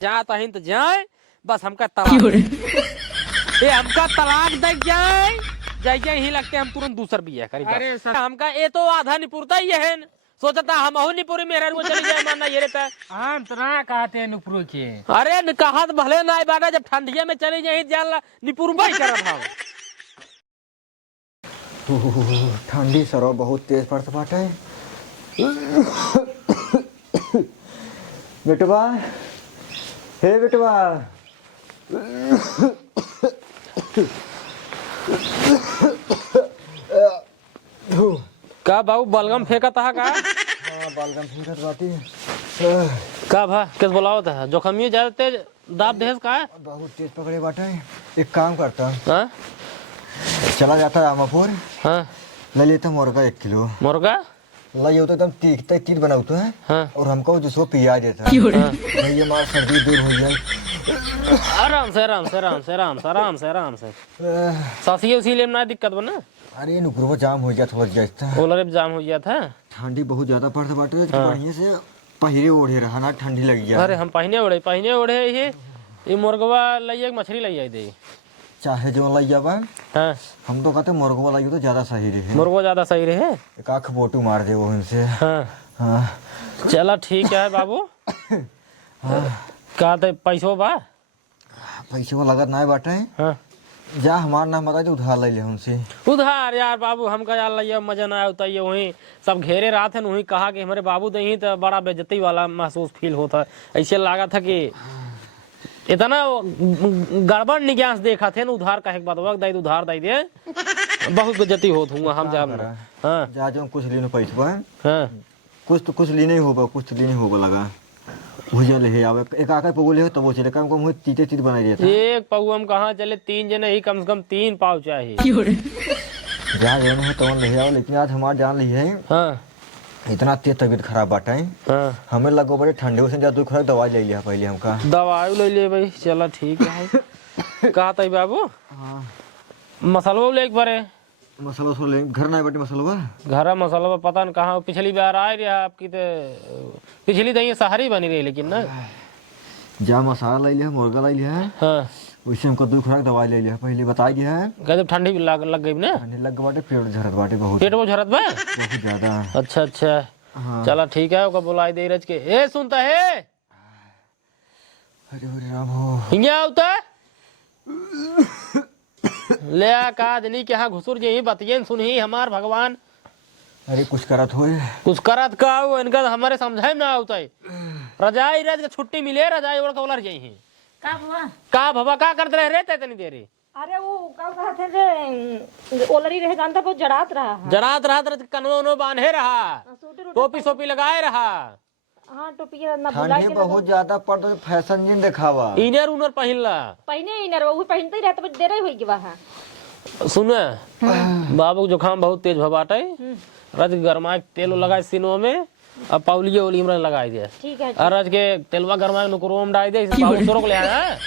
जाता है तो जाए, बस हमका तलाक ये हमका तलाक दे जाए जाए ही लगते हम तुरंत दूसर भी है करी। अरे हमका ये तो आधा निपुरता ही है, सोचता हम हो निपुरी मेरे वो चली जाए मानना ये रहता है। हम तो ना कहते हैं नुपुर के। अरे कहा तो भले ना बाटा, जब ठंडिया में चली जाए जान निपुरबा ही कर रहा। ठंडी सरो बहुत तेज पड़ता बाटे। बेटवा, हे बेटवा, का बाबू बलगम फेंका था का? हाँ बालगम फेंकत बाटी। का भा किस बोलावत है? जोखमी ज्यादा तेज दाब देहस का? बहुत तेज पकड़े बाटे। एक काम करता, हाँ चला जाता रामापुर, हाँ ले लेता मुर्गा 1 किलो। मुर्गा ला ये तो एकदम तीखता तीत बनाता है। हाँ और हमको जिसको पिया देता है। ये मार सर्दी दूर हो जाए। आराम से आराम से आराम से आराम से आराम से आराम से सासी उसी ले ना दिक्कत बना। अरे नुपुरवा जाम हो गया थोड़ा जाता। ओलर जाम हो गया था। ठंडी बहुत ज्यादा पड़ता बाटे। बढ़िया से पहिरे ओढ़े रहा ना, ठंडी लग गया। अरे हम पहने ओढ़े ये मुर्गवा लइए मछली लइए दे चाहे जो लाई जावा। हाँ हम तो कहते मुर्गवा लाई तो ज्यादा सही रहे। मुर्गो ज्यादा सही रहे। एक आँख बोटू मार दे वो इनसे। हाँ हाँ चला ठीक है बाबू। का तो पैसो बा? पैसे को लागत ना बाटे। हाँ जा हमार नाम बता दे, उधार ले ले हमसे। उधार यार बाबू हमका यार लइया मजा ना आता ये वही सब घेरे रहा थे, वही कहा कि हमारे बाबू दही तो बड़ा बेइज्जती वाला महसूस फील होता। ऐसे लगा था कि इतना गड़बड़ निग्यास देखा थे ना, उधार का एक बात वक्त उधार दे दे बहुत बेइज्जती होत हुआ हम जान। हाँ जा जो कुछ लेने पैसा। हाँ कुछ तो कुछ लेने होगा, कुछ तो लेने होगा लगा। भुजिया ले आवे एक आका पगो ले तब वो चले काम को मुझे तीते तीत बनाई देता। एक पाऊ हम कहाँ चले, 3 जने ही कम से कम 3 पाव चाहिए। जा जो है तो ले आओ, लेकिन आज हमार जान ली है। हाँ इतना तेज तबीयत खराब बाटा है। हाँ हमें लगो बड़े ठंडे से जा, 2 खुराक दवाई ले लिया पहले हमका। दवाई ले ले भाई, चला ठीक है। कहा था बाबू? हाँ मसाला ले एक बारे मसाला सो ले घर ना बेटे मसाला। घर मसाला पता न कहाँ, पिछली बार आए रहा आपकी तो पिछली दही सहारी बनी रही लेकिन ना। जा मसाला ले लिया, मुर्गा ले लिया। हाँ वैसे हमको 2 खुराक दवाई ले लिया पहले बता दिया है। कहते ठंडी लग गई ना? ठंडी लग बाटे, पेट झरत बाटे बहुत। पेट वो झरत बा बहुत ज्यादा। अच्छा अच्छा हाँ चला ठीक है। ओका बुलाई दे रज के ए सुनता है अरे अरे राम हो। हिंगा होता ले का जनी के यहाँ घुसुर जे बतियन सुनही हमार भगवान। अरे कुछ करत हो। कुछ करत का हो इनका हमारे समझाए ना होता है। रजाई रज के छुट्टी मिले, रजाई ओढ़ के उलर जाई का भवा का करते रह रे तनी देरी। अरे वो का कहते रे ओलरी रहे जानता बहुत जड़ात रहा है। जरात रात कनो बांधे रहा, टोपी सोपी लगाए रहा। हाँ टोपी ना बुलाई ठंडी बहुत ज्यादा पड़ तो फैशन जिन दिखावा। इनर उनर पहिनला पहने इनर वो पहनते ही रहता दे रही होई के वहां। सुने बाबू जुकाम बहुत तेज भबाटे। रज गरमा तेल लगाए सीनो में, अब पाउलियो ओली में लगाई दे। ठीक है रज के तेलवा गरमा नुकरोम डाल दे। बाबू सोरक ले आया है,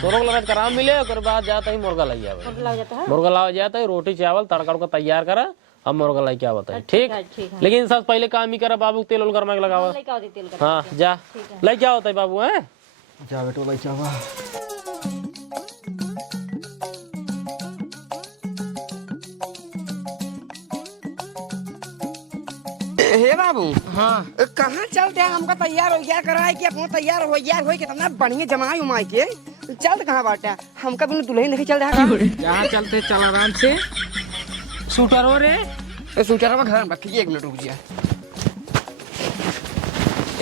सोरक लगा कराम मिले। ओकर बाद जाता ही मुर्गा लग जाए। लग जाता है मुर्गा लाओ जाता है, रोटी चावल तड़का उड़का तैयार करा, अब मुर्गा लाई क्या बताए। ठीक ठीक है। लेकिन सब पहले काम ही करा बाबू, तेल गरमा के लगावा। लेके आओ तेल का। हाँ जा लाई क्या होता है बाबू है। जा बेटो लाई चावा। हे बाबू हाँ कहाँ चलते हैं? हमका तैयार हो गया करा है कि अपना तैयार हो गया हो कितना बढ़िया जमाई उमाई के चल कहाँ बाटे? हमका बिना दुल्हन लेके चल रहा है। जहाँ चलते चल आराम से। शूटर हो रे सूटर में घर में रखिए, 1 मिनट रुक जा।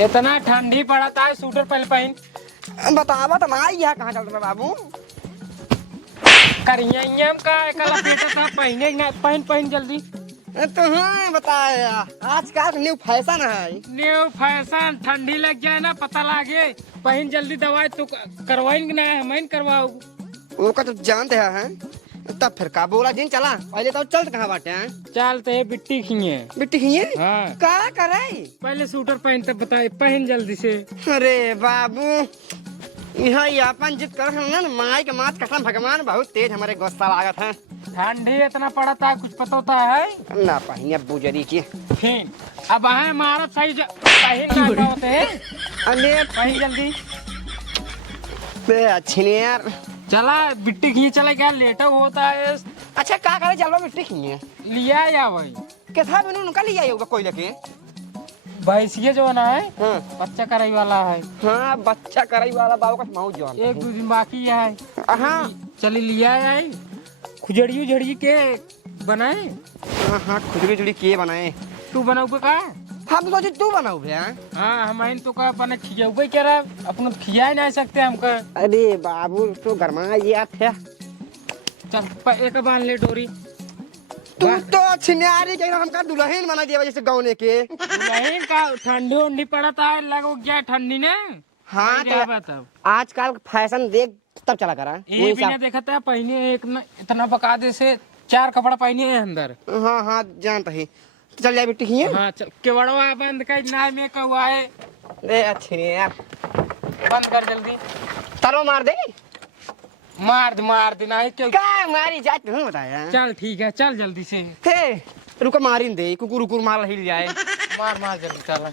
इतना ठंडी पड़ा था, शूटर पहले पहन। बतावा तो ना यहाँ कहाँ चल रहे बाबू? करिया का एकला पेटा था पहने पहन जल्दी। तो हाँ बताया आजकल न्यू फैशन है। न्यू फैशन ठंडी लग जाए ना पता लागे। पहन जल्दी दवाई तू करवाएंगे ना हम करवाओ। वो का तो जानते हैं तब फिर का बोला जिन चला पहले तो चलते कहाँ बाटे हैं? चलते है बिट्टी खिए। बिट्टी खिए हाँ का करे? पहले शूटर पहन तब बताए, पहन जल्दी से। अरे बाबू यहाँ अपन जिद कर ना माई के मात कसम भगवान बहुत तेज हमारे गुस्सा लागत है। ठंडी इतना पड़ा था कुछ पता होता है ना पहिए बुजरी की। फिर अब है मारा सही पहन होते हैं। अरे पहन जल्दी। बे अच्छी नहीं यार। चला बिट्टी खींच चला क्या लेटा होता है। अच्छा का करे चलो मिट्टी खिए लिया या भाई कैसा बिनु उनका लिया होगा कोई लगे। भैंसिया जो ना है हाँ बच्चा कराई वाला है। हाँ बच्चा कराई वाला बाबू का माऊ जवान। एक दो दिन बाकी है। हाँ चली लिया है खुजड़ी उजड़ी के बनाए। हाँ हाँ खुजड़ी जुड़ी किए बनाए। तू बनाऊ का हम सोचे तू बनाऊ भैया। हाँ हम तो का अपने खियाऊ कह रहा अपन खिया ही नहीं सकते हमका। अरे बाबू तो गरमा ये थे। चल एक बांध ले डोरी। तू तो छिनारी के हमका दुल्हन बना दिया जैसे गाँव के। दुल्हन का ठंडी उंडी पड़ता है लगो क्या ठंडी ने। हाँ तो आजकल फैशन देख तब चला करा। ये भी ना देखा था पहने एक न, इतना बका दे से 4 कपड़ा पहने है अंदर। हाँ हाँ जानता ही तो चल जाए बेटी ही। हाँ चल केवड़वा बंद कर ना में कहुआ है। ले अच्छी नहीं यार बंद कर जल्दी। तारो मार दे। मार दे नहीं क्यों। क्या मारी जात नहीं बताया। चल ठीक है चल जल्दी से। हे रुको मारिन दे कुकुर कुकुर मार हिल जाए। मार जल्दी चल।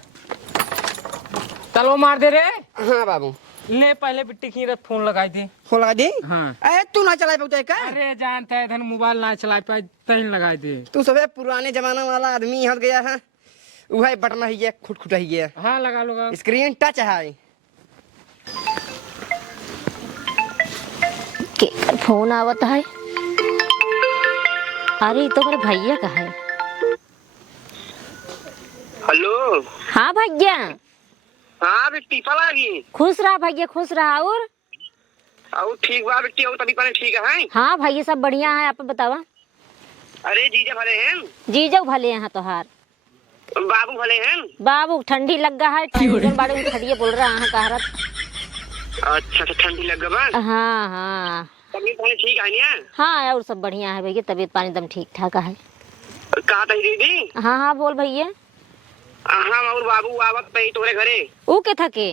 चलो मार दे रे। हाँ बाबू ले पहले बिट्टी की रत फोन लगाई दे। फोन लगा दे। हाँ अरे तू ना चला पाते का। अरे जानता है धन मोबाइल ना चला पाए तही लगाई दे। तू सबे पुराने जमाना वाला आदमी हट गया है। वह बटन ही है खुट ही है। हाँ लगा लो स्क्रीन टच है। के फोन आवत है। अरे तो मेरे भैया का है। हेलो हाँ भैया हाँ बेटी पला गई। खुश रहा भैया खुश रहा। और ठीक बा बेटी और तभी पाने ठीक है। हाँ भैया सब बढ़िया है। आप बतावा। अरे जीजा भले हैं। जीजा भले यहाँ तोहार। बाबू भले हैं। बाबू ठंडी लग गया है। ठंडी बारे में खड़िए बोल रहा है कहरत। अच्छा तो ठंडी लग गया। हाँ हाँ तबीयत पानी ठीक है ना। हाँ और सब बढ़िया है भैया। तबीयत पानी एकदम ठीक ठाक है। कहा था दीदी। हाँ हाँ बोल भैया। हाँ और बाबू आवत पे तोरे घरे। ऊ के थके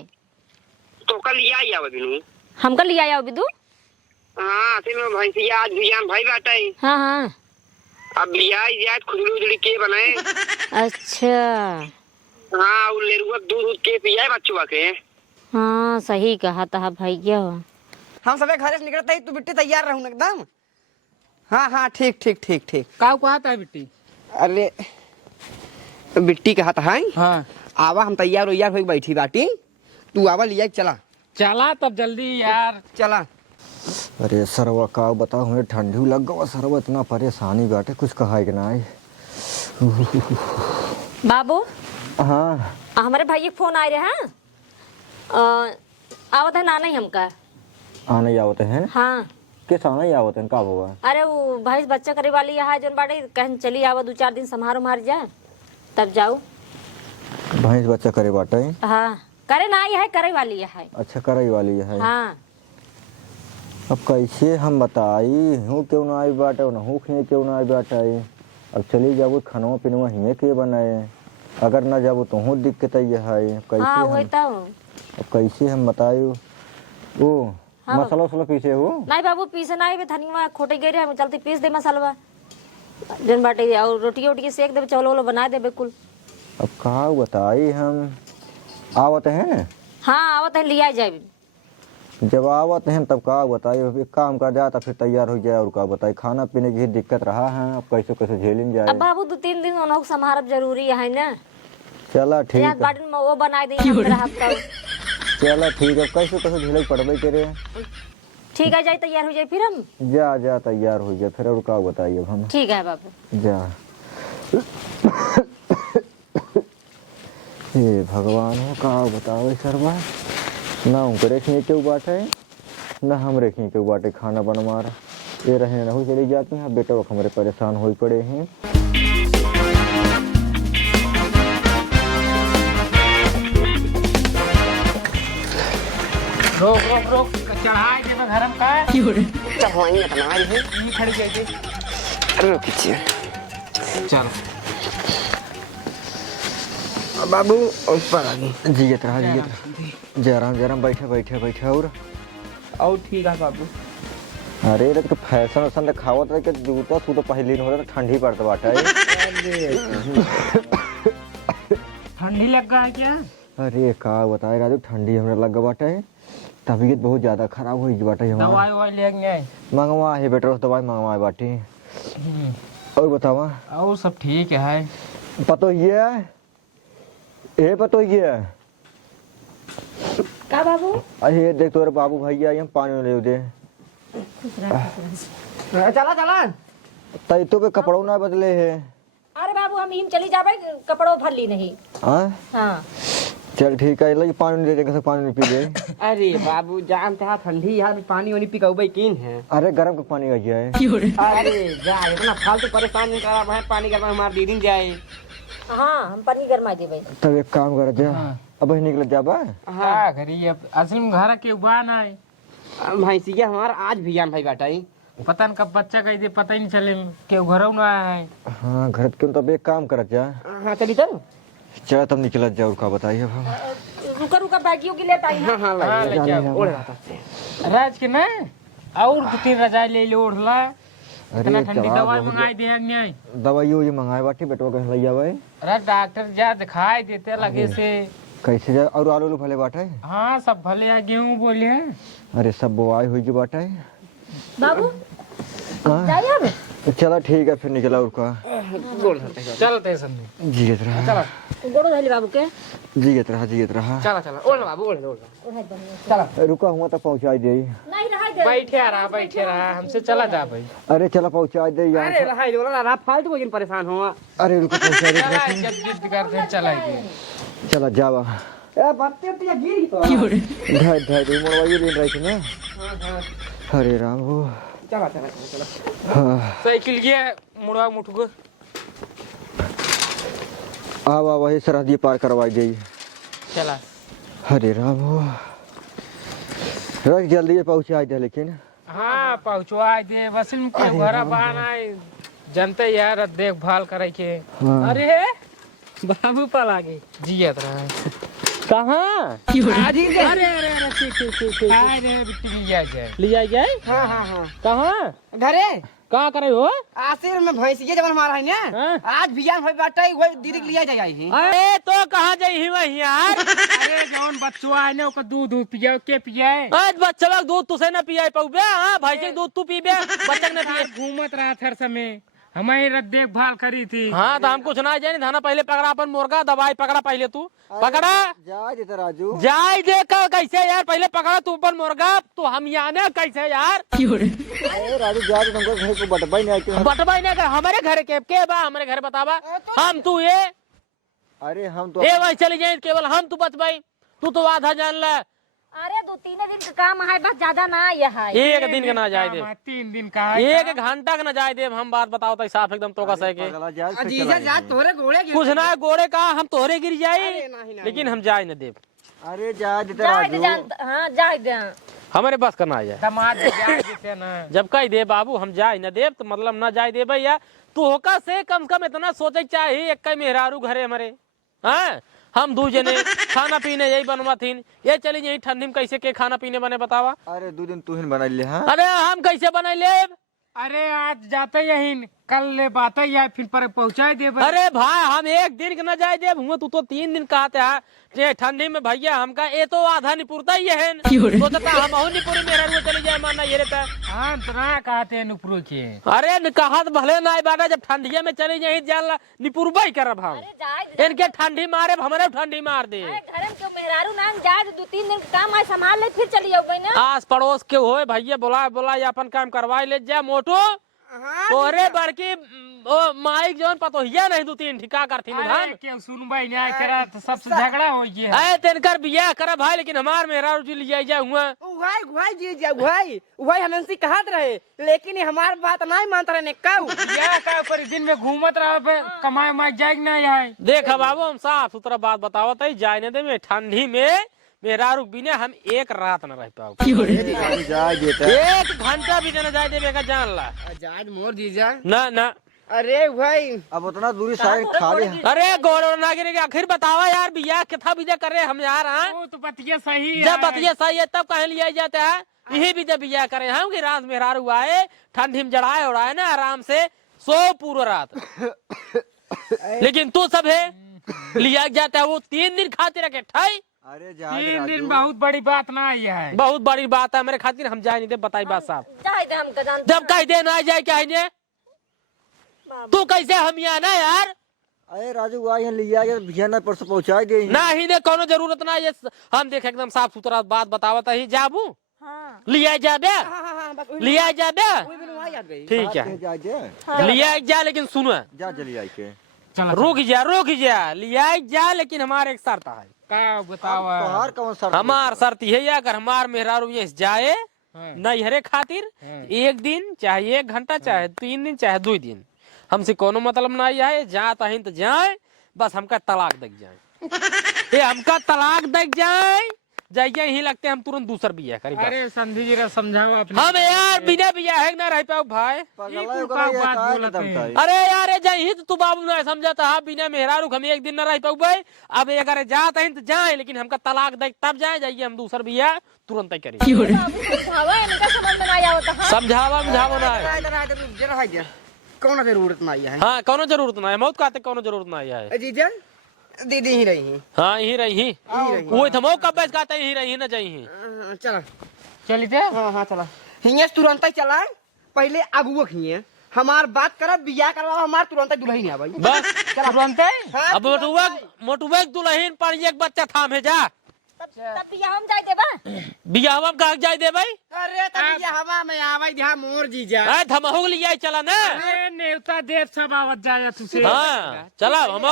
तो कल लिया ही आवे बिनु। हमका लिया आया बिदू। हाँ फिर मैं भैंसिया आज भियान भाई बाटा है। हाँ हाँ अब लिया याद खुजली उजली के बनाए। अच्छा हाँ और लेरुआ दूध के पिया है बच्चों के। हाँ सही कहा था भैया। हम सबे घरे से निकलते ही तू बिट्टी तैयार रहूं एकदम। हाँ हाँ ठीक ठीक ठीक ठीक। का कहा था बिट्टी। अरे बिट्टी कहा था है। हाँ आवा हम तैयार हो बैठी बाटी। तू आवा लिया चला। चला तब जल्दी यार चला। अरे सरवा का बताओ हमें ठंडी लग गवा सरवा इतना परेशानी बाटे कुछ कहा कि ना। बाबू हाँ हमारे भैया फोन आए रहे हैं। आवत है ना नहीं हमका। आने ही आवते हैं। हाँ किस आना ही आवते हैं का होगा। अरे वो भैंस बच्चा करे वाली है जो बाटे कहीं चली आवा 2-4 दिन संभारो मार जाए तब जाओ। भैंस बच्चा करे बाटे। हाँ करे ना है करे वाली है। अच्छा कराई वाली है। हाँ अब कैसे हम बताई हूँ क्यों ना आई बाटे ना हूँ क्यों ना आई बाटे। अब चली जाबो खानवा पीनवा हिमे के बनाए। अगर ना जाबो तो हूँ दिक्कत ये है। कैसे हाँ हम वही तो। अब कैसे हम बताए वो हाँ मसाला वसाला पीसे हो। नहीं बाबू पीसे ना धनिया खोटे गए रहे चलते पीस दे मसाला जन बाटे और रोटी वोटी सेक दे चावल वाला बना दे बिल्कुल। अब का बताई हम आवत हैं। हाँ आवत है लिया जाए। जब आवत हैं तब का बताई एक काम कर जाता फिर तैयार हो जाए और का बताई खाना पीने की दिक्कत रहा है। अब कैसे कैसे झेलिन जाए। अब बाबू 2-3 दिन उन्हों संभारब जरूरी है ना। चला ठीक है। बाटन में वो बना दे चला ठीक है कैसे कैसे झेले पड़बे करे। ठीक है जाए तैयार हो जाए फिर हम। जा तैयार हो जाए फिर और का बताइए अब हम। ठीक है बाबू जा। हे भगवान हो का बताओ सरवा ना उनके रेखने क्यों बाटे ना हम रेखने क्यों बाटे खाना बनवा रहा ये रहने नहीं चली जाती हैं। बेटा हमारे परेशान हो पड़े हैं। रोक रोक रोक चढ़ाए के घर में का चढ़वाई अपना रही है। नहीं खड़ी जाए। अरे रुक खींचिए। चल बाबू ऊपर आ गई। जियत रहा जराम बैठे और ठीक है बाबू। अरे तो फैशन वैसन दिखावत है कि जूता सूता पहले नहीं होता तो ठंडी पड़ता बाटा है। ठंडी लग गया है क्या। अरे का बताए राजू ठंडी हमरा लग बाटा है। तबीयत बहुत ज्यादा खराब हुई बाटे हमारा। दवाई ववाई ले गए मंगवा है बेटर दवाई मंगवाए बाटे। और बतावा और सब ठीक है। पतो ये पतो ये का बाबू अरे देख तोरे बाबू भैया ये पानी ले दे चला चला तई तो पे कपड़ों ना बदले है। अरे बाबू हम हिम चली जाबे कपड़ों भर ली नहीं। हाँ हाँ चल ठीक है ले पानी दे देंगे पानी नहीं पी ले। अरे बाबू जानते हैं ठंडी यार पानी वानी पिकाऊ किन है। अरे गर्म का पानी आ जाए। अरे जा इतना फालतू परेशान नहीं करा भाई पानी गर्म हमार दीदी जाए। हाँ हम पानी गरमा देबे। तब एक काम कर जा अब निकल जाबा। हाँ घरी अब असल में घर के उबान है भैंसिया हमार आज भी जान भाई बाटाई। पता न कब बच्चा कही दे पता ही नहीं चले के घर ना है। हाँ घर क्यों तब एक काम कर जा। हाँ चली चल चल तब निकल जाओ का बताइए अब हम। रुका रुका बैगियों की ले पाई। हाँ हाँ हाँ, लगे लेके आओ। ओढ़ रहा था। राज के ना और 2-3 रजाई ले लो उड़ला इतना अरे ठंडी दवा दवाई बहुत- मंगाई दे नहीं। दवाइयों ये मंगाए बाटे बेटवा कहीं ले जावे। अरे डॉक्टर जा दिखाई देते लगे से। कैसे जा और आलू उलू फले बाटे। हाँ सब भले है गेहूँ बोले है। अरे सब बुआई हुई जो बाटे। बाबू हाँ जाइए अब। चला ठीक है फिर निकला उनका। चलते समझे जीत रहा गोड़ो धैली बाबू के। जीत रहा। चला चला ओढ़ बाबू ओढ़। रुका हुआ तब पहुँचा दे। नहीं रहा दे। बैठे रहा हमसे चला जा भाई। अरे चला पहुँचा दे यार। अरे रहा बोला रहा फालतू को जिन परेशान हुआ। अरे रुको पहुँचा दे। चला जब जिद करते चला गए। चला जावा ए बत्ती उत्ती गिर गई तो। ढाई ढाई मोड़वाइए दिन रही थी ना। हरे राम हो। चला चला चला चला। हाँ साइकिल गया मुड़वा मुठगो आवा वही सरहदी पार करवाई गई। चला। हरे राम हो रख जल्दी पहुँचा दे लेकिन। हाँ पहुँचवा दे बस इनके घर बहाना जनते यार देखभाल करे के। हाँ। अरे बाबू पला गए जियत रहा कहाँ अरे अरे ठीक अरे बिट्टी लिया जाए लिया जाए। हाँ हाँ हाँ कहाँ घरे कहाँ करे हो। आसिर में भैंसिया जब हमारा है हाँ। ना आज भी जान भाई बाटाई वही दीदी के लिया जाएगी। अरे तो कहाँ जाई वही यार। अरे जौन बच्चों आए ना ओकर दूध पिया के पियाए। आज बच्चा लोग दूध तुसे न पिया पाऊबे। हाँ भाई से दूध तू पीबे बच्चा न पिए। घूमत रहा था हर समय हमारी देखभाल करी थी। हाँ तो हम कुछ ना जाए थाना पहले पकड़ा अपन मुर्गा दवाई पकड़ा पहले तू पकड़ा जा देता राजू। जाए देखा कैसे यार पहले पकड़ा तू अपन मुर्गा तो हम यहाँ ने कैसे यार। अरे राजू जा दे तुमको घर को बटबाई नहीं आती। बटवाई ने कर हमारे घर के बा हमारे घर बतावा हम तू ये अरे हम तो वही चली जाए केवल हम तू बचबाई तू तो आधा जान ला। अरे 2-3 दिन का काम है बस ज्यादा ना यहाँ। एक दिन का ना जाए दे 3 दिन का एक घंटा का ना जाए दे हम बात बताओ तो साफ एकदम तो का सह के चला जा फिर अजीजा चला जा तोरे घोड़े गिर कुछ ना गोड़े का हम तोहरे गिर जाए अरे नहीं, लेकिन हम जाए न देव। अरे जा देता जाए दे राजू। जानता हाँ जाए दे। हमारे बस करना आ जाए दमाद जाए जैसे ना। जब कही दे बाबू हम जाए न देव तो मतलब न जाए दे भैया तू होका से कम इतना सोचे चाहिए एक कई मेहरारू घरे हमारे। हाँ हम दू जने खाना पीने यही बनवा थीन ये चली यही ठंडी में कैसे के खाना पीने बने बतावा। अरे 2 दिन तू ही बना ले। हाँ अरे हम कैसे बना ले। अरे आज जाते यही कल ले बात या फिर पर पहुँचा दे। अरे भाई हम एक दिन न जाए दे हुआ तू तो 3 दिन कहते है ठंडी में भैया हमका ये तो आधा निपुरता ही है तो हम निपुरी मेहरा चले जाए मानना ये रहता है। हाँ तना कहते हैं नुपुर के। अरे कहत भले ना बाटा जब ठंडिया में चले जाए जान निपुरबा ही करब हम अरे जाए दे। इनके ठंडी मारे हमारे ठंडी मार दे। अरे घर में क्यों मेहरारू ना जाए 2-3 दिन का काम है संभाल ले फिर चली जाओगे ना। आस पड़ोस के होए भैया बोला अपन काम करवाई ले जा मोटो तोरे बड़की माइक जौन पतोहिया नहीं 2-3 ठिका करती धान क्यों सुनबाई नहीं करा तो सबसे झगड़ा हो गया। अरे तेनकर बियाह कर भाई लेकिन हमार मेहरा रुचि लिया जा हुआ। भाई जी जा भाई हमें कहत रहे लेकिन हमार बात नहीं मानता रहे कब या का पर दिन में घूमत रहा कमाए माए जाएग ना यहाँ। देखा बाबू हम साफ सुथरा बात बतावत है जाए न दे में ठंडी में मेहरारू बिना हम एक रात न रह पाओ। जा देता। 1 घंटा भी न जाए देवे का जान ला आजाद मोर जीजा। ना। अरे भाई अब उतना दूरी साइड खाली। अरे गोड़ ना गिरे आखिर बतावा यार बियाह कितना विदा करे हम यार। हाँ वो तो बतिया सही है। जब बतिया सही है तब कहीं लिया जाता है यही विदा बियाह करे हम कि रात मेहरारू आए ठंडी में जड़ाए उड़ाए ना आराम से सो पूरा रात लेकिन तू सब है लिया जाता है वो 3 दिन खाते रखे ठाई। अरे जा 3 दिन बहुत बड़ी बात ना आई है। बहुत बड़ी बात है मेरे खातिर, हम जाए नहीं दे, बताई बात साहब। जाए दे हमका जानते जब कह दे ना जाए क्या है तू कैसे हम यहाँ ना यार अरे राजू आ यहाँ लिया भैया ना परसों पहुँचा गई ना ही ने कोनो जरूरत ना ये हम देख एकदम साफ सुथरा बात बतावत ही जाबू हाँ लिया जा बे हाँ, बस वही लिया जा बे वही बिनु वहाँ याद गई। ठीक है जा जा लिया जा लेकिन सुनो जा जल्दी आई के रुक जा लिया जा लेकिन हमारे एक शर्त है। का बताओ तोहार कौन सा हमार शर्त ये है अगर हमार मेहरारू ये जाए नैहरे खातिर 1 दिन चाहे 1 घंटा चाहे 3 दिन चाहे 2 दिन हमसे कोनो मतलब ना है जाता है तो जाए बस हमका तलाक दग जाए ये हमका तलाक दग जाए जाइए ही लगते हम तुरंत दूसर बिया करी अरे संधि जी रा समझाओ अपने। हम यार बिना बिया है ना रह पाओ भाई। अरे यार जाही तो तू बाबू ना समझाता है बिना मेहरारू हम 1 दिन ना रह पाऊ भाई। अब अगर जाते हैं तो जाए लेकिन हमका तलाक दे तब जाए जाइए हम दूसर बिया तुरंत ही करेंगे। समझावा इनका समझ में ना आवत है। समझावा जरा कौन जरूरत ना आई है। हाँ कोनो जरूरत ना है मौत कहते कोनो जरूरत ना है। जीजा दीदी ही रही। हाँ यही रही वो थमो कब बैठ कहते यही रही ना जाइए। चला चली थे हाँ हाँ चला हिंगे तुरंत ही चला पहले अगुआ खिए हमार बात करब बिया करवा हमार तुरंत ही दुल्हन आ भाई बस तुरंत अब मोटुआ दुल्हन पर एक बच्चा थामे जा तब बिया हम जाए देबा बिया हम कहा जाए दे भाई। अरे तब बिया हवा में आवे ध्या मोर जीजा थमहो लिया चला ना अरे नेवता देव सब आवत जाए तुसे। हाँ चला हम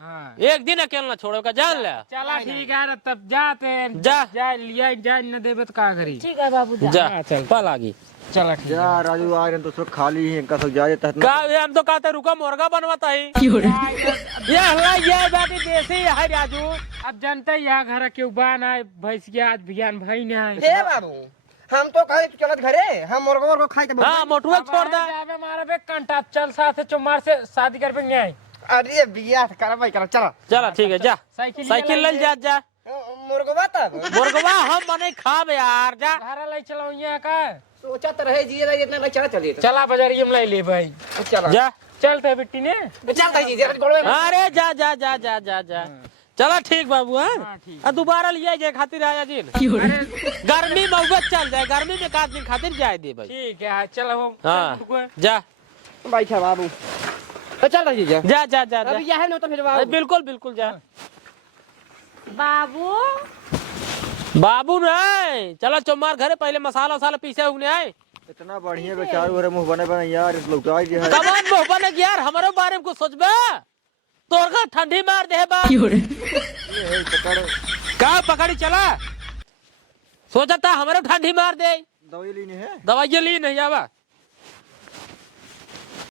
हाँ 1 दिन अकेला छोड़ो का जान ले चला ठीक है तब जाते जा जा लिया जा न देबे तो का करी। ठीक है बाबू जा जा चल पल आगी चला ठीक जा राजू आ रहे तो सब खाली ही इनका सब जा देता का हम तो कहते रुका मुर्गा बनवाता है ये हल्ला ये बाटी देसी है राजू। अब जानते यहाँ घर के उबान आए भैंस के आज बियान भाई ने आए। हे बाबू हम तो कहे तू चलत घरे हम मुर्गा को खाई के हाँ मोटुआ छोड़ दे जावे मारा बे कंटा चल साथ चुमार से शादी कर पे आए। अरे बिया कर भाई कर चला चला ठीक है जा साइकिल ले जा मुर्गवा तब मुर्गवा हम मने खाब यार जा घर ले चलो यहाँ का सोचा तो रहे जीजा इतना ना चला चलिए चला बाजारिये में ले भाई चला जा चलते बिट्टी ने चलता जीजा गोड़वे में अरे जा जा जा जा जा जा चला ठीक बाबू हाँ दोबारा लिया जाए खातिर आया जी गर्मी बहुत चल जाए गर्मी में 1 दिन खातिर जाए दे भाई। ठीक है चलो हाँ जा भाई था बाबू तो चल रही जीजा जा जा जा अभी यह है ना तो फिर बाबू बिल्कुल बिल्कुल जा बाबू बाबू नहीं चलो चुम्मार घरे पहले मसाला वसाला पीसे हुए आए इतना बढ़िया बेचारे हो रहे मुंह बने बने यार इस लोग है कमान मुंह बने यार हमारे बारे में कुछ सोचबे तोर का ठंडी मार दे बा का पकड़ी चला सोचा था हमारे ठंडी मार दे दवाई लेनी है दवाई ली नहीं जावा